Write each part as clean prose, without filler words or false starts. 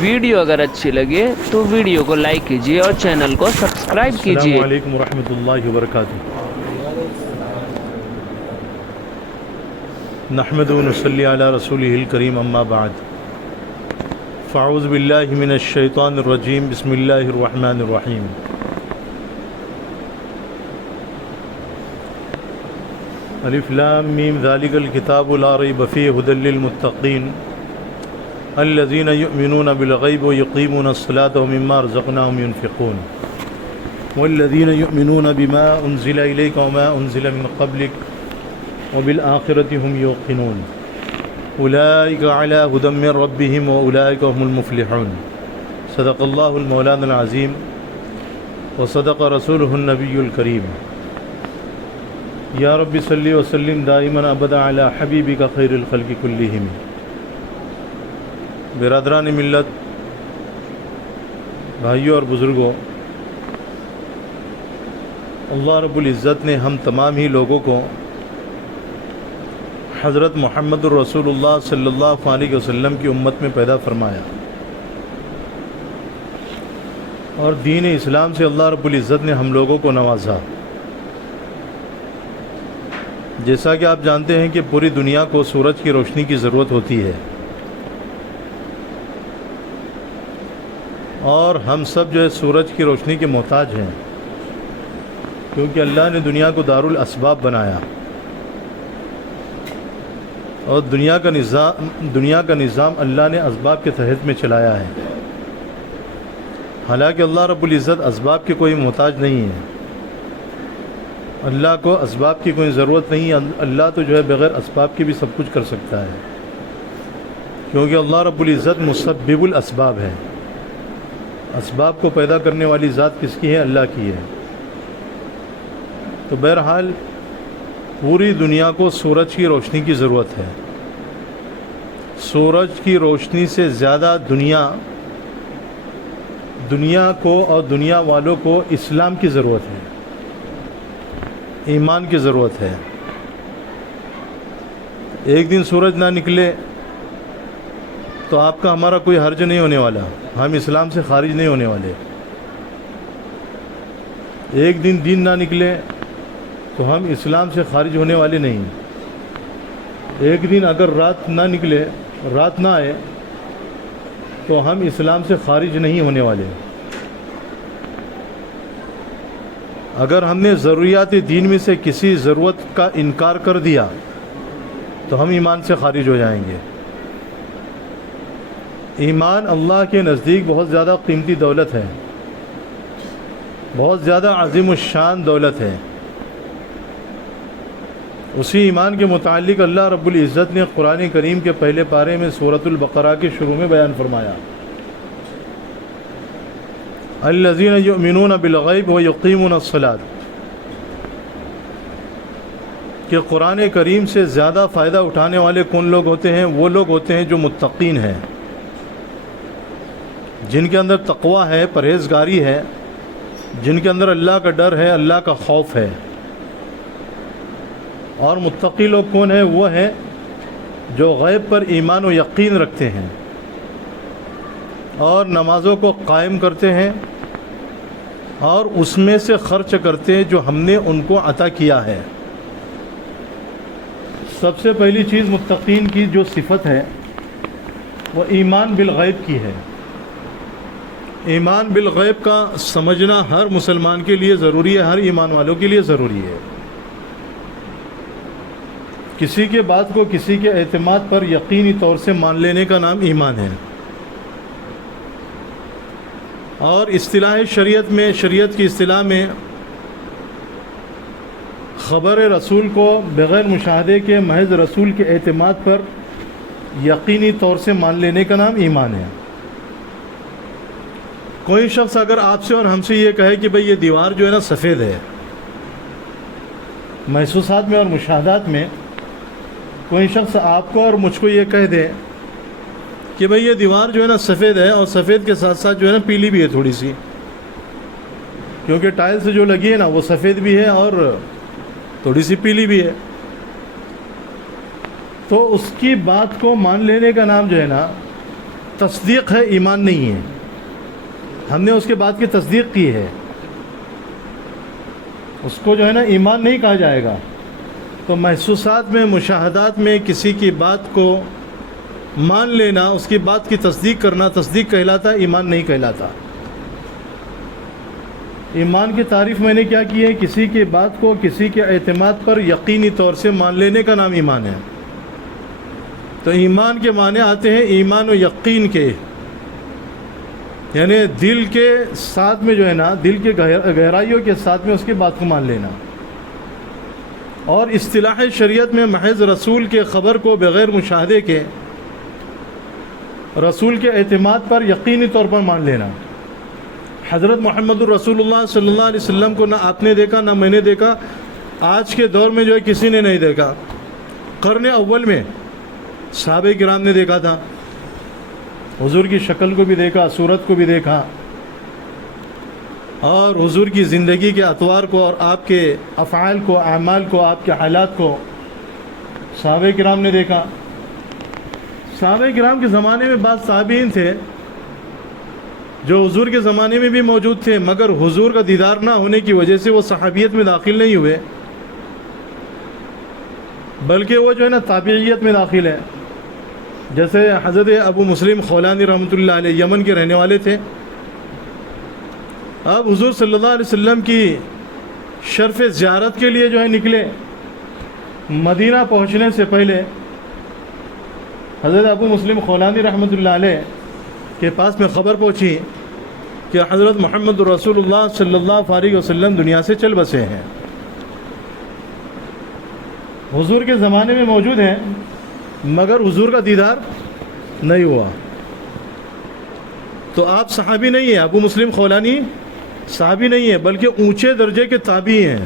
Video اگر اچھی لگے تو ویڈیو کو لائک کیجیے اور چینل کو سبسکرائب السلام کیجیے۔ علیکم ورحمۃ اللہ وبرکاتہ۔ نحمد و نصلی علی رسولہ الکریم، اما بعد، فاعوذ باللہ من الشیطان الرجیم، بسم اللہ الرحمن الرحیم۔ الف لام میم ذالک الکتاب لا ریب فیہ ھدی للمتقین الذین یؤمنون بالغیب ویقیمون الصلاۃ ومما رزقناہم ینفقون والذین یؤمنون بما انزل الیک وما انزل من قبلک وبالآخرۃ هم یوقنون اولئک علی ھدی من ربہم واولئک هم المفلحون۔ صدق اللہ المولانا العظیم وصدق رسولہ النبی الکریم۔ یا رب صلی وسلم دائما ابدا علی حبیبک خیر الخلق کلہم۔ برادران ملت، بھائیوں اور بزرگوں، اللہ رب العزت نے ہم تمام ہی لوگوں کو حضرت محمد الرسول اللہ صلی اللہ علیہ وسلم کی امت میں پیدا فرمایا، اور دین اسلام سے اللہ رب العزت نے ہم لوگوں کو نوازا۔ جیسا کہ آپ جانتے ہیں کہ پوری دنیا کو سورج کی روشنی کی ضرورت ہوتی ہے، اور ہم سب جو ہے سورج کی روشنی کے محتاج ہیں، کیونکہ اللہ نے دنیا کو دار الاسباب بنایا، اور دنیا کا نظام اللہ نے اسباب کے تحت میں چلایا ہے۔ حالانکہ اللہ رب العزت اسباب کے کوئی محتاج نہیں ہے، اللہ کو اسباب کی کوئی ضرورت نہیں ہے۔ اللہ تو جو ہے بغیر اسباب کے بھی سب کچھ کر سکتا ہے، کیونکہ اللہ رب العزت مسبب الاسباب ہے۔ اسباب کو پیدا کرنے والی ذات کس کی ہے؟ اللہ کی ہے۔ تو بہرحال پوری دنیا کو سورج کی روشنی کی ضرورت ہے۔ سورج کی روشنی سے زیادہ دنیا کو اور دنیا والوں کو اسلام کی ضرورت ہے، ایمان کی ضرورت ہے۔ ایک دن سورج نہ نکلے تو آپ کا ہمارا کوئی حرج نہیں ہونے والا، ہم اسلام سے خارج نہیں ہونے والے۔ ایک دن نہ نکلے تو ہم اسلام سے خارج ہونے والے نہیں۔ ایک دن اگر رات نہ نکلے، رات نہ آئے، تو ہم اسلام سے خارج نہیں ہونے والے۔ اگر ہم نے ضروریات دین میں سے کسی ضرورت کا انکار کر دیا تو ہم ایمان سے خارج ہو جائیں گے۔ ایمان اللہ کے نزدیک بہت زیادہ قیمتی دولت ہے، بہت زیادہ عظیم الشان دولت ہے۔ اسی ایمان کے متعلق اللہ رب العزت نے قرآن کریم کے پہلے پارے میں سورۃ البقرہ کے شروع میں بیان فرمایا، الذین یؤمنون بالغیب ویقیمون الصلاۃ، کہ قرآن کریم سے زیادہ فائدہ اٹھانے والے کون لوگ ہوتے ہیں؟ وہ لوگ ہوتے ہیں جو متقین ہیں، جن کے اندر تقوی ہے، پرہیزگاری ہے، جن کے اندر اللہ کا ڈر ہے، اللہ کا خوف ہے۔ اور متقی لوگ کون ہیں؟ وہ ہیں جو غیب پر ایمان و یقین رکھتے ہیں، اور نمازوں کو قائم کرتے ہیں، اور اس میں سے خرچ کرتے ہیں جو ہم نے ان کو عطا کیا ہے۔ سب سے پہلی چیز متقین کی جو صفت ہے وہ ایمان بالغیب کی ہے۔ ایمان بالغیب کا سمجھنا ہر مسلمان کے لیے ضروری ہے، ہر ایمان والوں کے لیے ضروری ہے۔ کسی کے بات کو، کسی کے اعتماد پر یقینی طور سے مان لینے کا نام ایمان ہے۔ اور اصطلاح شریعت کی اصطلاح میں خبر رسول کو بغیر مشاہدے کے محض رسول کے اعتماد پر یقینی طور سے مان لینے کا نام ایمان ہے۔ کوئی شخص اگر آپ سے اور ہم سے یہ کہے کہ بھئی یہ دیوار جو ہے نا سفید ہے، محسوسات میں اور مشاہدات میں کوئی شخص آپ کو اور مجھ کو یہ کہہ دے کہ بھئی یہ دیوار جو ہے نا سفید ہے، اور سفید کے ساتھ ساتھ جو ہے نا پیلی بھی ہے تھوڑی سی، کیونکہ ٹائلز جو لگی ہے نا وہ سفید بھی ہے اور تھوڑی سی پیلی بھی ہے، تو اس کی بات کو مان لینے کا نام جو ہے نا تصدیق ہے، ایمان نہیں ہے. ہم نے اس کے بعد کی تصدیق کی ہے، اس کو جو ہے نا ایمان نہیں کہا جائے گا. تو محسوسات میں، مشاہدات میں کسی کی بات کو مان لینا، اس کی بات کی تصدیق کرنا، تصدیق کہلاتا ہے، ایمان نہیں کہلاتا. ایمان کی تعریف میں نے کیا کی ہے؟ کسی کی بات کو کسی کے اعتماد پر یقینی طور سے مان لینے کا نام ایمان ہے. تو ایمان کے معنی آتے ہیں ایمان و یقین کے، یعنی دل کے ساتھ میں جو ہے نا، دل کے گہرائیوں کے ساتھ میں اس کی بات کو مان لینا. اور اصطلاح شریعت میں محض رسول کے خبر کو بغیر مشاہدے کے، رسول کے اعتماد پر یقینی طور پر مان لینا. حضرت محمد الرسول اللہ صلی اللہ علیہ وسلم کو نہ آپ نے دیکھا، نہ میں نے دیکھا، آج کے دور میں جو ہے کسی نے نہیں دیکھا. قرن اول میں صحابہ کرام نے دیکھا تھا، حضور کی شکل کو بھی دیکھا، صورت کو بھی دیکھا، اور حضور کی زندگی کے اطوار کو اور آپ کے افعال کو، اعمال کو، آپ کے حالات کو صحابہ کرام نے دیکھا. صحابہ کرام کے زمانے میں بعض تابعین تھے جو حضور کے زمانے میں بھی موجود تھے، مگر حضور کا دیدار نہ ہونے کی وجہ سے وہ صحابیت میں داخل نہیں ہوئے، بلکہ وہ جو ہے نا تابعیت میں داخل ہے. جیسے حضرت ابو مسلم خولانی رحمۃ اللہ علیہ یمن کے رہنے والے تھے. اب حضور صلی اللہ علیہ وسلم کی شرف زیارت کے لیے جو ہے نکلے. مدینہ پہنچنے سے پہلے حضرت ابو مسلم خولانی رحمۃ اللہ علیہ کے پاس میں خبر پہنچی کہ حضرت محمد رسول اللہ صلی اللہ علیہ وسلم دنیا سے چل بسے ہیں. حضور کے زمانے میں موجود ہیں مگر حضور کا دیدار نہیں ہوا. تو آپ صحابی نہیں ہیں، ابو مسلم خولانی صحابی نہیں ہیں، بلکہ اونچے درجے کے تابعی ہیں.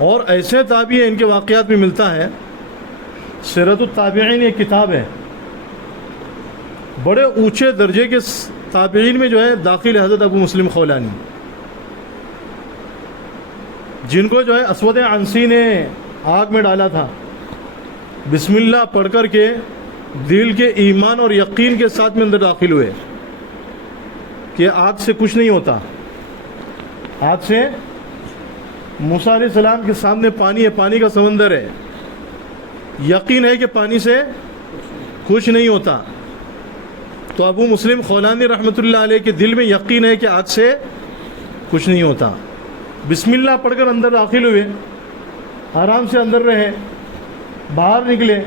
اور ایسے تابعی ہیں، ان کے واقعات میں ملتا ہے. سیرت التابعین ایک کتاب ہے، بڑے اونچے درجے کے تابعین میں جو ہے داخل ہے حضرت ابو مسلم خولانی، جن کو جو ہے اسود عنسی نے آگ میں ڈالا تھا. بسم اللہ پڑھ کر کے دل کے ایمان اور یقین کے ساتھ میں اندر داخل ہوئے کہ آگ سے کچھ نہیں ہوتا. آگ سے موسیٰ علیہ السلام کے سامنے پانی ہے، پانی کا سمندر ہے، یقین ہے کہ پانی سے کچھ نہیں ہوتا. تو ابو مسلم خولانی رحمۃ اللہ علیہ کے دل میں یقین ہے کہ آگ سے کچھ نہیں ہوتا. بسم اللہ پڑھ کر اندر داخل ہوئے، آرام سے اندر رہے. باہر نکلے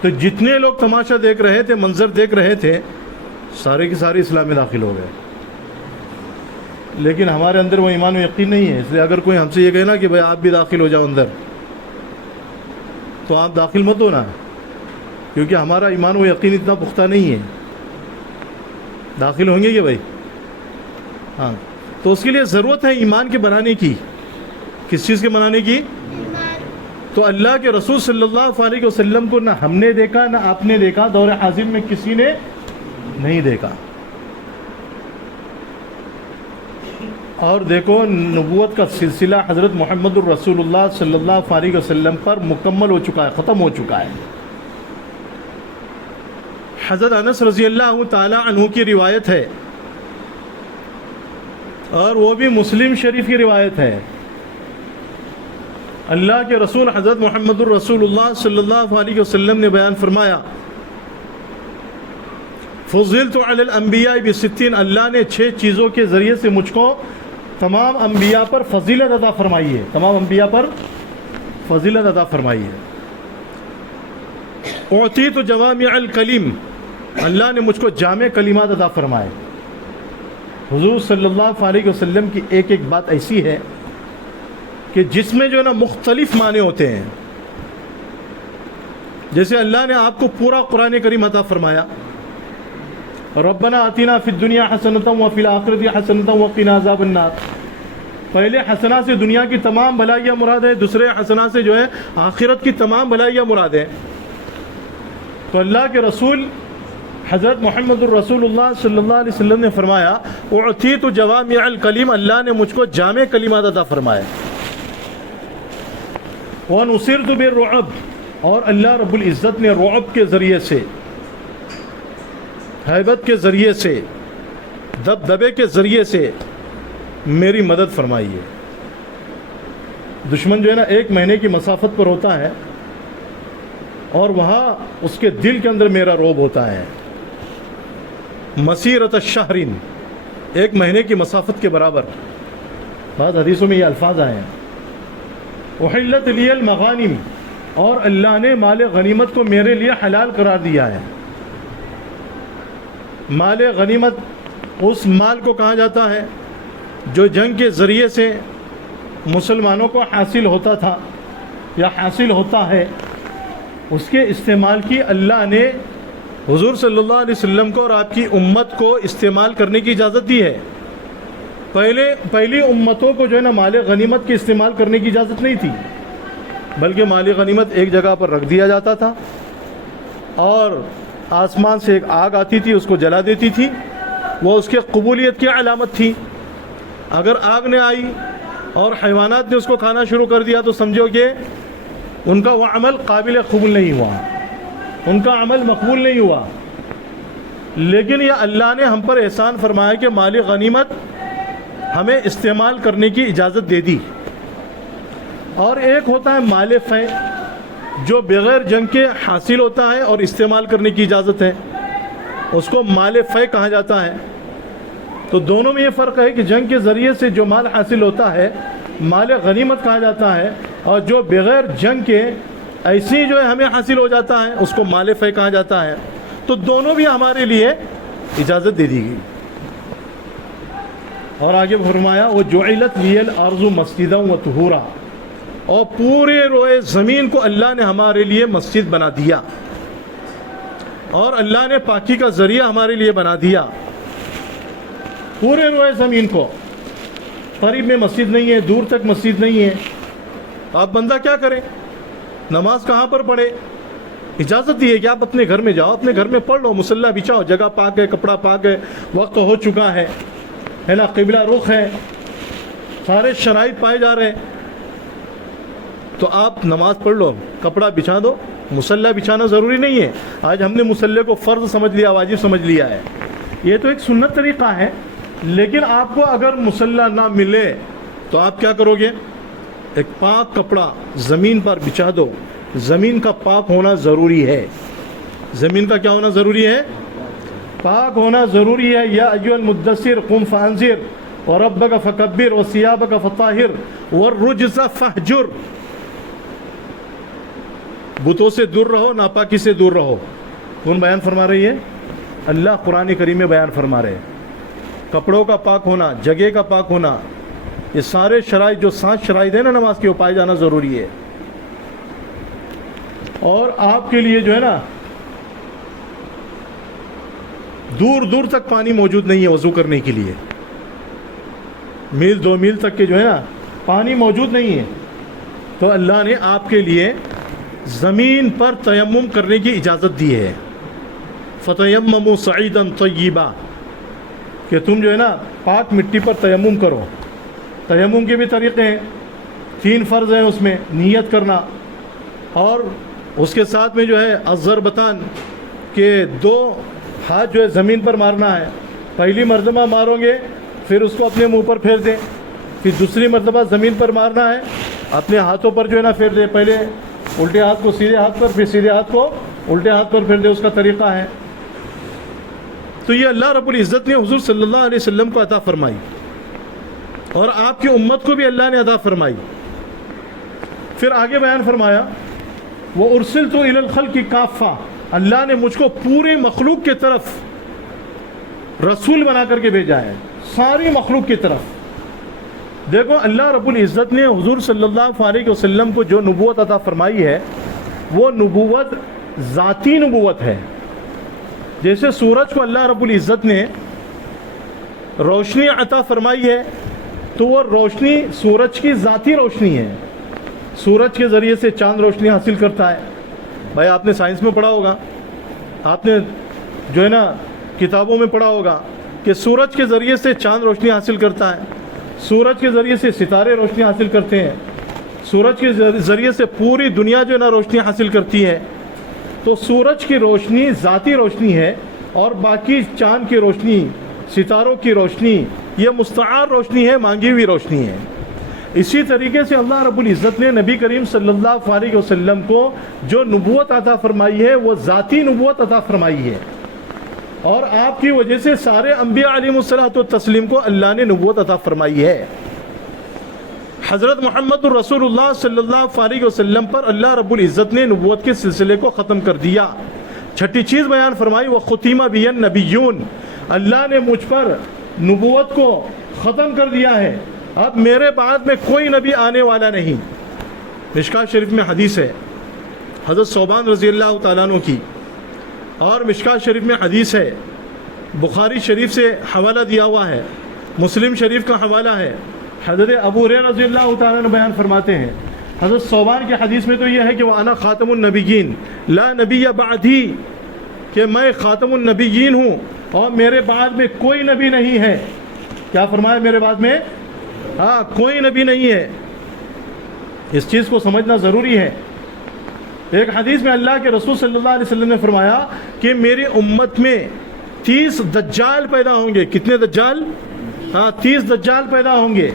تو جتنے لوگ تماشا دیکھ رہے تھے، منظر دیکھ رہے تھے، سارے کے سارے اسلام میں داخل ہو گئے. لیکن ہمارے اندر وہ ایمان و یقین نہیں ہے. اس لیے اگر کوئی ہم سے یہ کہے نا کہ بھائی آپ بھی داخل ہو جاؤ اندر، تو آپ داخل مت ہونا، کیونکہ ہمارا ایمان و یقین اتنا پختہ نہیں ہے. داخل ہوں گے کہ بھائی؟ ہاں. تو اس کے لیے ضرورت ہے ایمان کے بنانے کی. کس چیز کے بنانے کی؟ تو اللہ کے رسول صلی اللہ علیہ وسلم کو نہ ہم نے دیکھا، نہ آپ نے دیکھا، دور حاضر میں کسی نے نہیں دیکھا. اور دیکھو نبوت کا سلسلہ حضرت محمد الرسول اللہ صلی اللہ علیہ وسلم پر مکمل ہو چکا ہے، ختم ہو چکا ہے. حضرت انس رضی اللہ تعالی عنہ کی روایت ہے، اور وہ بھی مسلم شریف کی روایت ہے. اللہ کے رسول حضرت محمد الرسول اللہ صلی اللہ علیہ وسلم نے بیان فرمایا، فضلت علی الانبیاء ب60، اللہ نے 6 چیزوں کے ذریعے سے مجھ کو تمام انبیاء پر فضیلت عطا فرمائی ہے. تمام انبیاء پر فضیلت عطا فرمائی ہے. اعطیت جوامع الکلم، اللہ نے مجھ کو جامع کلمات عطا فرمائے. حضور صلی اللہ علیہ وسلم کی ایک ایک بات ایسی ہے کہ جس میں جو ہے نا مختلف معنی ہوتے ہیں. جیسے اللہ نے آپ کو پورا قرآن کریم عطا فرمایا، ربنا آتنا فی الدنیا حسنۃ وفی الآخرۃ حسنۃ وقنا عذاب النار. پہلے حسنہ سے دنیا کی تمام بھلائیاں مراد ہے، دوسرے حسنہ سے جو ہے آخرت کی تمام بھلائیاں مراد ہے. تو اللہ کے رسول حضرت محمد الرسول اللہ صلی اللہ علیہ وسلم نے فرمایا، اعطیت جوامع الکلم، اللہ نے مجھ کو جامع کلمات عطا فرمائے. وَنُصِرْتُ بِالرُّعْبِ، اور اللہ رب العزت نے رعب کے ذریعے سے ہیبت کے ذریعے سے، دبدبے کے ذریعے سے میری مدد فرمائیے۔ دشمن جو ہے نا 1 مہینے کی مسافت پر ہوتا ہے اور وہاں اس کے دل کے اندر میرا رعب ہوتا ہے۔ مسیرۃ الشہرین، 1 مہینے کی مسافت کے برابر۔ بعض حدیثوں میں یہ الفاظ آئے ہیں، احلت لی المغانم، اور اللہ نے مال غنیمت کو میرے لیے حلال قرار دیا ہے۔ مال غنیمت اس مال کو کہا جاتا ہے جو جنگ کے ذریعے سے مسلمانوں کو حاصل ہوتا تھا یا حاصل ہوتا ہے، اس کے استعمال کی اللہ نے حضور صلی اللہ علیہ وسلم کو اور آپ کی امت کو استعمال کرنے کی اجازت دی ہے۔ پہلی امتوں کو جو ہے نا مال غنیمت کے استعمال کرنے کی اجازت نہیں تھی، بلکہ مال غنیمت ایک جگہ پر رکھ دیا جاتا تھا اور آسمان سے ایک آگ آتی تھی، اس کو جلا دیتی تھی، وہ اس کے قبولیت کی علامت تھی۔ اگر آگ نے آئی اور حیوانات نے اس کو کھانا شروع کر دیا تو سمجھو کہ ان کا وہ عمل قابل قبول نہیں ہوا، ان کا عمل مقبول نہیں ہوا۔ لیکن یہ اللہ نے ہم پر احسان فرمایا کہ مال غنیمت ہمیں استعمال کرنے کی اجازت دے دی۔ اور ایک ہوتا ہے مال فے، جو بغیر جنگ کے حاصل ہوتا ہے اور استعمال کرنے کی اجازت ہے، اس کو مال فے کہا جاتا ہے۔ تو دونوں میں یہ فرق ہے کہ جنگ کے ذریعے سے جو مال حاصل ہوتا ہے مال غنیمت کہا جاتا ہے، اور جو بغیر جنگ کے ایسی جو ہے ہمیں حاصل ہو جاتا ہے اس کو مال فے کہا جاتا ہے۔ تو دونوں بھی ہمارے لیے اجازت دے دی گئی۔ اور آگے فرمایا وَجُعِلَتْ لِيَ الْأَرْضُ مَسْجِدًا وَطُهُورًا، اور پورے روئے زمین کو اللہ نے ہمارے لیے مسجد بنا دیا، اور اللہ نے پاکی کا ذریعہ ہمارے لیے بنا دیا۔ پورے روئے زمین کو، قریب میں مسجد نہیں ہے، دور تک مسجد نہیں ہے، آپ بندہ کیا کرے؟ نماز کہاں پر پڑھے؟ اجازت دی ہے کہ آپ اپنے گھر میں جاؤ، اپنے گھر میں پڑھ لو، مصلی بچھاؤ، جگہ پاک ہے، کپڑا پاک ہے، وقت ہو چکا ہے نا، قبلہ رخ ہے، سارے شرائط پائے جا رہے ہیں، تو آپ نماز پڑھ لو، کپڑا بچھا دو۔ مصلی بچھانا ضروری نہیں ہے، آج ہم نے مصلی کو فرض سمجھ لیا، واجب سمجھ لیا ہے، یہ تو ایک سنت طریقہ ہے۔ لیکن آپ کو اگر مصلی نہ ملے تو آپ کیا کرو گے؟ ایک پاک کپڑا زمین پر بچھا دو۔ زمین کا پاک ہونا ضروری ہے، زمین کا کیا ہونا ضروری ہے؟ پاک ہونا ضروری ہے۔ یا ایھا المدثر قم فانذر وربک فکبر وثیابک فطہر والرجز فاہجر، بتوں سے دور رہو، ناپاکی سے دور رہو۔ کون بیان فرما رہی ہے؟ اللہ قرآن کریم میں بیان فرما رہے ہیں۔ کپڑوں کا پاک ہونا، جگہ کا پاک ہونا، یہ سارے شرائط، جو 7 شرائط ہیں نا نماز کے، وہ پائے جانا ضروری ہے۔ اور آپ کے لیے جو ہے نا دور دور تک پانی موجود نہیں ہے وضو کرنے کے لیے، میل 2 میل تک کے جو ہے نا پانی موجود نہیں ہے، تو اللہ نے آپ کے لیے زمین پر تیمم کرنے کی اجازت دی ہے۔ فَتَيَمَّمُوا صَعِيدًا طَيِّبًا، کہ تم جو ہے نا پاک مٹی پر تیمم کرو۔ تیمم کے بھی طریقے ہیں، 3 فرض ہیں اس میں، نیت کرنا، اور اس کے ساتھ میں جو ہے الضربتان، کہ 2 ہاتھ جو ہے زمین پر مارنا ہے۔ پہلی مرتبہ مارو گے پھر اس کو اپنے منہ پر پھیر دیں، پھر دوسری مرتبہ زمین پر مارنا ہے، اپنے ہاتھوں پر جو ہے نا پھیر دیں، پہلے الٹے ہاتھ کو سیدھے ہاتھ پر، پھر سیدھے ہاتھ کو الٹے ہاتھ پر پھیر دیں، اس کا طریقہ ہے۔ تو یہ اللہ رب العزت نے حضور صلی اللہ علیہ وسلم کو عطا فرمائی، اور آپ کی امت کو بھی اللہ نے عطا فرمائی۔ پھر آگے بیان فرمایا وَأُرْسِلْتُ إِلَى الْخَلْقِ كَافَّةً، اللہ نے مجھ کو پورے مخلوق کی طرف رسول بنا کر کے بھیجا ہے، ساری مخلوق کی طرف۔ دیکھو اللہ رب العزت نے حضور صلی اللہ علیہ وسلم کو جو نبوت عطا فرمائی ہے، وہ نبوت ذاتی نبوت ہے۔ جیسے سورج کو اللہ رب العزت نے روشنی عطا فرمائی ہے، تو وہ روشنی سورج کی ذاتی روشنی ہے۔ سورج کے ذریعے سے چاند روشنی حاصل کرتا ہے۔ بھائی آپ نے سائنس میں پڑھا ہوگا، آپ نے جو ہے نا کتابوں میں پڑھا ہوگا کہ سورج کے ذریعے سے چاند روشنی حاصل کرتا ہے، سورج کے ذریعے سے ستارے روشنی حاصل کرتے ہیں، سورج کے ذریعے سے پوری دنیا جو ہے نا روشنی حاصل کرتی ہے۔ تو سورج کی روشنی ذاتی روشنی ہے، اور باقی چاند کی روشنی، ستاروں کی روشنی، یہ مستعار روشنی ہے، مانگی ہوئی روشنی ہے۔ اسی طریقے سے اللہ رب العزت نے نبی کریم صلی اللہ علیہ وسلم کو جو نبوت عطا فرمائی ہے وہ ذاتی نبوت عطا فرمائی ہے، اور آپ کی وجہ سے سارے انبیاء علیہ الصلوۃ والتسلیم کو اللہ نے نبوت عطا فرمائی ہے۔ حضرت محمد الرسول اللہ صلی اللہ علیہ وسلم پر اللہ رب العزت نے نبوت کے سلسلے کو ختم کر دیا۔ چھٹی چیز بیان فرمائی وَخُتِمَ بِهِ النَّبِيُّونَ، اللہ نے مجھ پر نبوت کو ختم کر دیا ہے، اب میرے بعد میں کوئی نبی آنے والا نہیں۔ مشکاۃ شریف میں حدیث ہے حضرت ثوبان رضی اللہ تعالیٰ عنہ کی، اور مشکاۃ شریف میں حدیث ہے، بخاری شریف سے حوالہ دیا ہوا ہے، مسلم شریف کا حوالہ ہے۔ حضرت ابو ہریرہ رضی اللہ تعالیٰ عنہ بیان فرماتے ہیں حضرت ثوبان کی حدیث میں تو یہ ہے کہ وَأَنَا خَاتَمُ النَّبِيِّينَ لَا نَبِيَّ بَعْدِي، کہ میں خاتم النبیین ہوں اور میرے بعد میں کوئی نبی نہیں ہے۔ کیا فرمایا؟ میرے بعد میں کوئی نبی نہیں ہے۔ اس چیز کو سمجھنا ضروری ہے۔ ایک حدیث میں اللہ کے رسول صلی اللہ علیہ وسلم نے فرمایا کہ میری امت میں 30 دجال پیدا ہوں گے۔ کتنے دجال؟ 30 دجال پیدا ہوں گے۔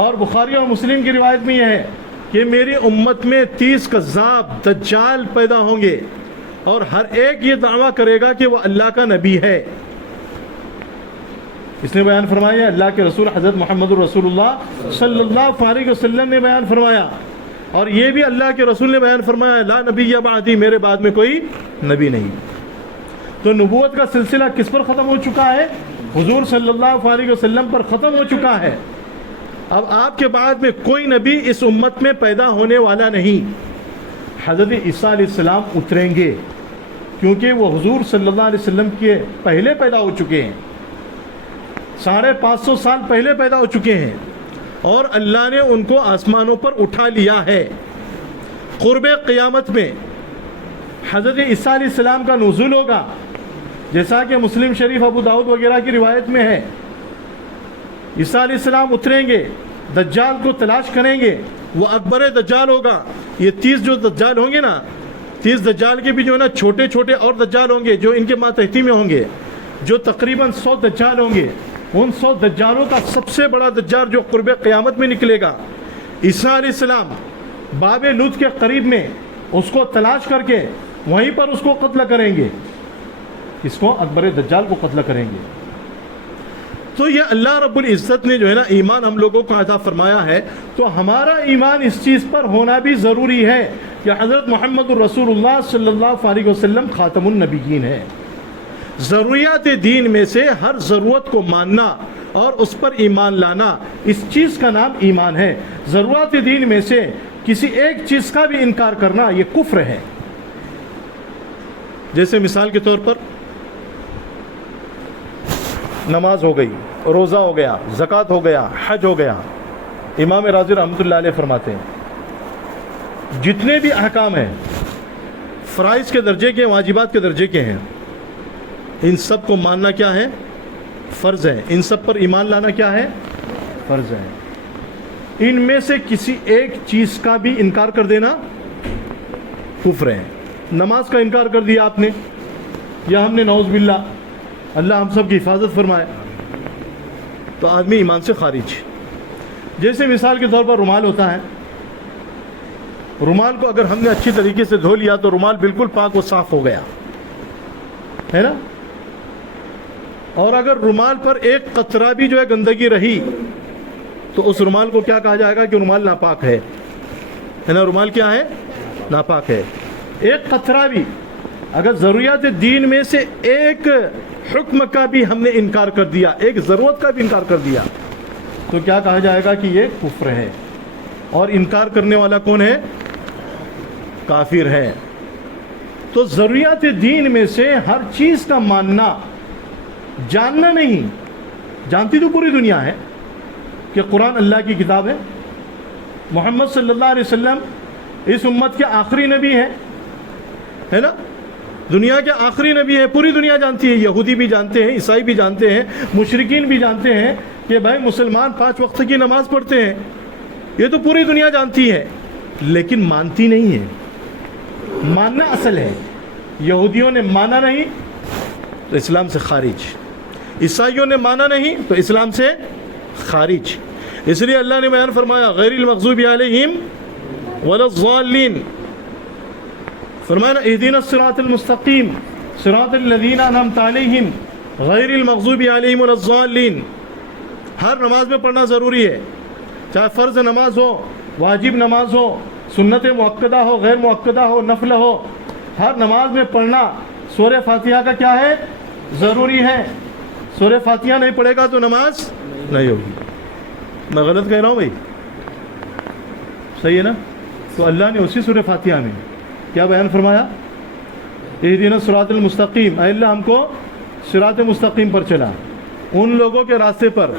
اور بخاری اور مسلم کی روایت میں یہ ہے کہ میری امت میں 30 کذاب دجال پیدا ہوں گے، اور ہر ایک یہ دعویٰ کرے گا کہ وہ اللہ کا نبی ہے۔ اس نے بیان فرمایا، اللہ کے رسول حضرت محمد الرسول اللہ صلی اللہ علیہ وسلم نے بیان فرمایا، اور یہ بھی اللہ کے رسول نے بیان فرمایا لا نبی بعدی، میرے بعد میں کوئی نبی نہیں۔ تو نبوت کا سلسلہ کس پر ختم ہو چکا ہے؟ حضور صلی اللہ علیہ وسلم پر ختم ہو چکا ہے۔ اب آپ کے بعد میں کوئی نبی اس امت میں پیدا ہونے والا نہیں۔ حضرت عیسیٰ علیہ السلام اتریں گے، کیونکہ وہ حضور صلی اللہ علیہ وسلم کے پہلے پیدا ہو چکے ہیں، 550 سال پہلے پیدا ہو چکے ہیں، اور اللہ نے ان کو آسمانوں پر اٹھا لیا ہے۔ قرب قیامت میں حضرت عیسیٰ علیہ السلام کا نزول ہوگا، جیسا کہ مسلم شریف، ابو داؤد وغیرہ کی روایت میں ہے۔ عیسیٰ علیہ السلام اتریں گے، دجال کو تلاش کریں گے، وہ اکبر دجال ہوگا۔ یہ 30 جو دجال ہوں گے نا، 30 دجال کے بھی جو ہے نا چھوٹے چھوٹے اور دجال ہوں گے جو ان کے ماتحتی میں ہوں گے، جو تقریباً 100 دجال ہوں گے۔ ان 100 دجالوں کا سب سے بڑا دجال جو قرب قیامت میں نکلے گا، عیسیٰ علیہ السلام باب لوط کے قریب میں اس کو تلاش کر کے وہیں پر اس کو قتل کریں گے، اس کو اکبر دجال کو قتل کریں گے۔ تو یہ اللہ رب العزت نے جو ہے نا ایمان ہم لوگوں کو عطا فرمایا ہے، تو ہمارا ایمان اس چیز پر ہونا بھی ضروری ہے کہ حضرت محمد الرسول اللہ صلی اللہ علیہ وسلم خاتم النبیین ہے۔ ضروریات دین میں سے ہر ضرورت کو ماننا اور اس پر ایمان لانا، اس چیز کا نام ایمان ہے۔ ضرورات دین میں سے کسی ایک چیز کا بھی انکار کرنا یہ کفر ہے۔ جیسے مثال کے طور پر نماز ہو گئی، روزہ ہو گیا، زکوٰۃ ہو گیا، حج ہو گیا۔ امام راضی رحمۃ اللہ علیہ فرماتے ہیں جتنے بھی احکام ہیں فرائض کے درجے کے، واجبات کے درجے کے ہیں، ان سب کو ماننا کیا ہے؟ فرض ہے۔ ان سب پر ایمان لانا کیا ہے؟ فرض ہے۔ ان میں سے کسی ایک چیز کا بھی انکار کر دینا کفر ہے۔ نماز کا انکار کر دیا آپ نے، یا ہم نے، نعوذ باللہ، اللہ ہم سب کی حفاظت فرمائے، تو آدمی ایمان سے خارج۔ جیسے مثال کے طور پر رومال ہوتا ہے، رومال کو اگر ہم نے اچھی طریقے سے دھو لیا تو رومال بالکل پاک و صاف ہو گیا ہے نا، اور اگر رومال پر ایک قطرہ بھی جو ہے گندگی رہی تو اس رومال کو کیا کہا جائے گا کہ رومال ناپاک ہے نا، رومال کیا ہے؟ ناپاک ہے۔ ایک قطرہ بھی اگر ضروریات دین میں سے ایک حکم کا بھی ہم نے انکار کر دیا، ایک ضرورت کا بھی انکار کر دیا، تو کیا کہا جائے گا کہ یہ کفر ہے، اور انکار کرنے والا کون ہے؟ کافر ہے۔ تو ضروریات دین میں سے ہر چیز کا ماننا، جاننا نہیں، جانتی تو پوری دنیا ہے کہ قرآن اللہ کی کتاب ہے، محمد صلی اللہ علیہ وسلم اس امت کے آخری نبی ہے نا، دنیا کے آخری نبی ہے، پوری دنیا جانتی ہے، یہودی بھی جانتے ہیں، عیسائی بھی جانتے ہیں، مشرکین بھی جانتے ہیں کہ بھائی مسلمان 5 وقت کی نماز پڑھتے ہیں، یہ تو پوری دنیا جانتی ہے، لیکن مانتی نہیں ہے۔ ماننا اصل ہے، یہودیوں نے مانا نہیں، تو اسلام سے خارج. عیسائیوں نے مانا نہیں تو اسلام سے خارج. اس لیے اللہ نے بیان فرمایا غیر المغضوب علیہم ولا الضالین، فرمایا اہدنا الصراط المستقیم صراط الذین انعمت علیہم غیر المغضوب علیہم ولا الضالین. ہر نماز میں پڑھنا ضروری ہے، چاہے فرض نماز ہو، واجب نماز ہو، سنت مؤکدہ ہو، غیر مؤکدہ ہو، نفل ہو، ہر نماز میں پڑھنا سورہ فاتحہ کا کیا ہے؟ ضروری ہے. سورہ فاتحہ نہیں پڑھے گا تو نماز نہیں ہوگی. میں غلط کہہ رہا ہوں بھائی؟ صحیح ہے نا؟ تو اللہ نے اسی سورہ فاتحہ میں کیا بیان فرمایا؟ اہدنا الصراط المستقیم، اے اللہ ہم کو صراط مستقیم پر چلا، ان لوگوں کے راستے پر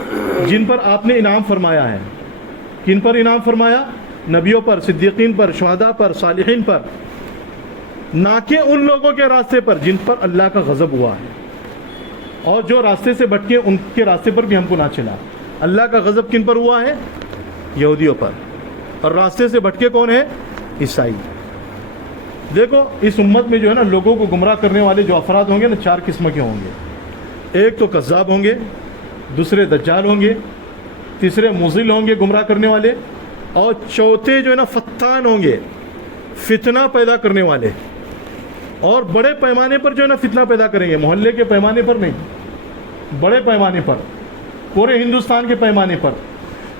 جن پر آپ نے انعام فرمایا ہے. کن پر انعام فرمایا؟ نبیوں پر، صدیقین پر، شہداء پر، صالحین پر، نہ کہ ان لوگوں کے راستے پر جن پر اللہ کا غضب ہوا ہے. اور جو راستے سے بھٹکے ان کے راستے پر بھی ہم کو نہ چلا. اللہ کا غضب کن پر ہوا ہے؟ یہودیوں پر. اور راستے سے بھٹکے کون ہیں؟ عیسائی. دیکھو اس امت میں جو ہے نا لوگوں کو گمراہ کرنے والے جو افراد ہوں گے نا 4 قسم کے ہوں گے. ایک تو کذاب ہوں گے، دوسرے دجال ہوں گے، تیسرے مضل ہوں گے گمراہ کرنے والے، اور چوتھے جو ہے نا فتان ہوں گے، فتنہ پیدا کرنے والے. اور بڑے پیمانے پر جو ہے نا فتنہ پیدا کریں گے، محلے کے پیمانے پر نہیں، بڑے پیمانے پر، پورے ہندوستان کے پیمانے پر.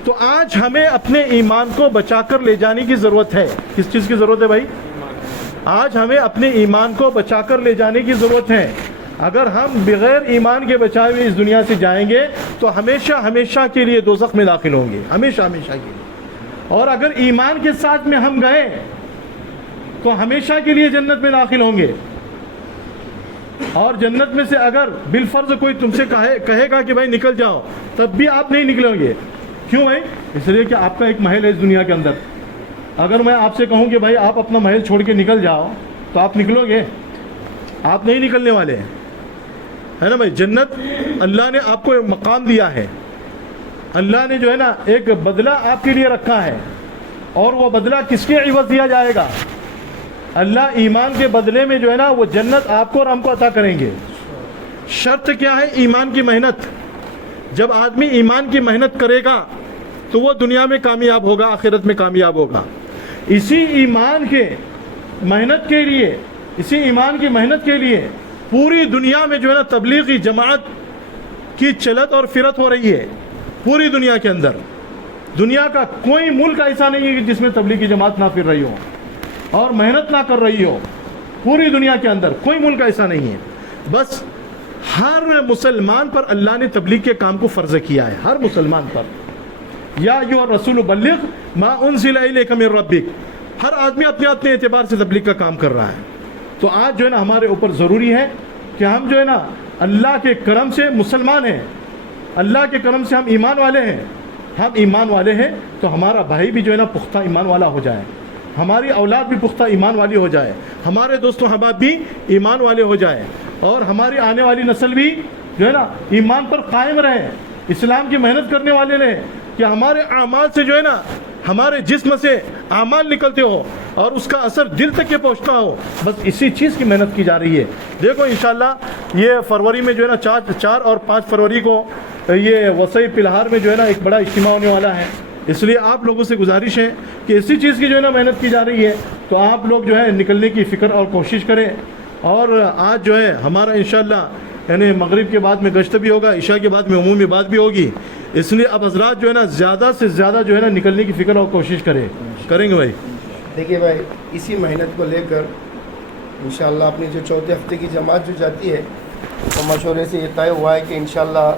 تو آج ہمیں اپنے ایمان کو بچا کر لے جانے کی ضرورت ہے. کس چیز کی ضرورت ہے بھائی؟ آج ہمیں اپنے ایمان کو بچا کر لے جانے کی ضرورت ہے. اگر ہم بغیر ایمان کے بچائے ہوئے اس دنیا سے جائیں گے تو ہمیشہ ہمیشہ کے لیے دوزخ میں داخل ہوں گے، ہمیشہ ہمیشہ کے لیے. اور اگر ایمان کے ساتھ میں ہم گئے تو ہمیشہ کے لیے جنت میں داخل ہوں گے. اور جنت میں سے اگر بالفرض کوئی تم سے کہے گا کہ بھائی نکل جاؤ، تب بھی آپ نہیں نکلیں گے. کیوں بھائی؟ اس لیے کہ آپ کا ایک محل ہے اس دنیا کے اندر. اگر میں آپ سے کہوں کہ بھائی آپ اپنا محل چھوڑ کے نکل جاؤ تو آپ نکلو گے؟ آپ نہیں نکلنے والے ہیں، ہے نا بھائی. جنت اللہ نے آپ کو مقام دیا ہے، اللہ نے جو ہے نا ایک بدلہ آپ کے لیے رکھا ہے. اور وہ بدلہ کس کے عوض دیا جائے گا؟ اللہ ایمان کے بدلے میں جو ہے نا وہ جنت آپ کو اور ہم کو عطا کریں گے. شرط کیا ہے؟ ایمان کی محنت. جب آدمی ایمان کی محنت کرے گا تو وہ دنیا میں کامیاب ہوگا، آخرت میں کامیاب ہوگا. اسی ایمان کے محنت کے لیے، اسی ایمان کی محنت کے لیے پوری دنیا میں جو ہے نا تبلیغی جماعت کی چلت اور فرت ہو رہی ہے. پوری دنیا کے اندر دنیا کا کوئی ملک ایسا نہیں ہے کہ جس میں تبلیغی جماعت نہ پھر رہی ہو اور محنت نہ کر رہی ہو. پوری دنیا کے اندر کوئی ملک ایسا نہیں ہے. بس ہر مسلمان پر اللہ نے تبلیغ کے کام کو فرض کیا ہے، ہر مسلمان پر. یا ایھا الرسول بلغ ما انزل الیک من ربک. ہر آدمی اپنے اپنے اعتبار سے تبلیغ کا کام کر رہا ہے. تو آج جو ہے نا ہمارے اوپر ضروری ہے کہ ہم جو ہے نا اللہ کے کرم سے مسلمان ہیں، اللہ کے کرم سے ہم ایمان والے ہیں. ہم ایمان والے ہیں تو ہمارا بھائی بھی جو ہے نا پختہ ایمان والا ہو جائے، ہماری اولاد بھی پختہ ایمان والی ہو جائے، ہمارے دوست و احباب بھی ایمان والے ہو جائے، اور ہماری آنے والی نسل بھی جو ہے نا ایمان پر قائم رہے، اسلام کی محنت کرنے والے رہے. کہ ہمارے اعمال سے جو ہے نا ہمارے جسم سے اعمال نکلتے ہو اور اس کا اثر دل تک کے پہنچتا ہو. بس اسی چیز کی محنت کی جا رہی ہے. دیکھو انشاءاللہ یہ فروری میں جو ہے نا 4 اور 5 فروری کو یہ وسعی پلہار میں جو ہے نا ایک بڑا اجتماع ہونے والا ہے. اس لیے آپ لوگوں سے گزارش ہے کہ اسی چیز کی جو ہے نا محنت کی جا رہی ہے. تو آپ لوگ جو ہے نکلنے کی فکر اور کوشش کریں. اور آج جو ہے ہمارا انشاءاللہ یعنی مغرب کے بعد میں گشت بھی ہوگا، عشاء کے بعد میں عمومی بات بھی ہوگی. اس لیے اب حضرات جو ہے نا زیادہ سے زیادہ جو ہے نا نکلنے کی فکر اور کوشش کریں گے بھائی. دیکھیے بھائی، اسی محنت کو لے کر انشاءاللہ اپنی جو چوتھے ہفتے کی جماعت جو جاتی ہے تو مشورے سے یہ طے ہوا ہے کہ انشاءاللہ